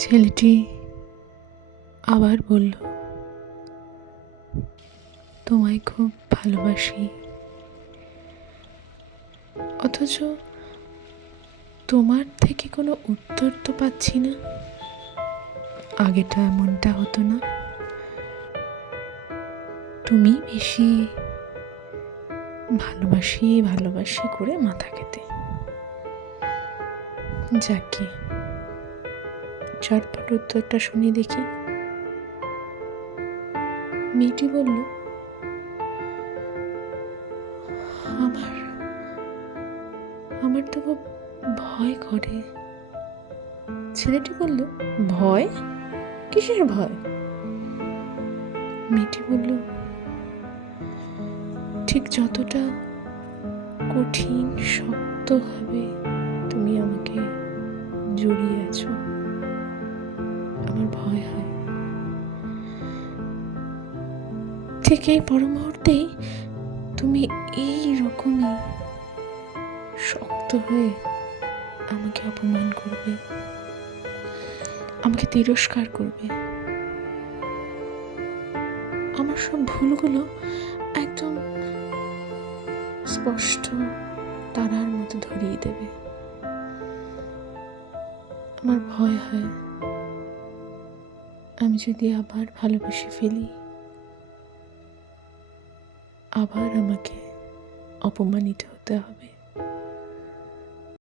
ছেলেটি আবার বলল, তোমায় খুব ভালোবাসি, অথচ তোমার থেকে কোনো উত্তর তো পাচ্ছি না। আগেটা এমনটা হতো না, তুমি বেশি ভালোবাসি ভালোবাসি করে মাথা খেতে। যাকে চটপট উত্তরটা শুনি দেখি। মেয়েটি বলল, আমার আমার তো খুব ভয় করে। ছেলেটি বলল, ভয়? কিসের ভয়? মেয়েটি বলল, ঠিক যতটা কঠিন শক্তভাবে তুমি আমাকে জড়িয়ে আছো, আমার ভয় হয়। ঠিক এই পর মুহূর্তেই তুমি এই রকমই শক্ত হয়ে আমাকে অপমান করবে, আমাকে তিরস্কার করবে, আমার সব ভুলগুলো একদম স্পষ্ট তারার মতো ধরিয়ে দেবে। আমার ভয় হয় আমি যদি আবার ভালোবেসে ফেলি, আবার আমাকে অপমানিত হতে হবে।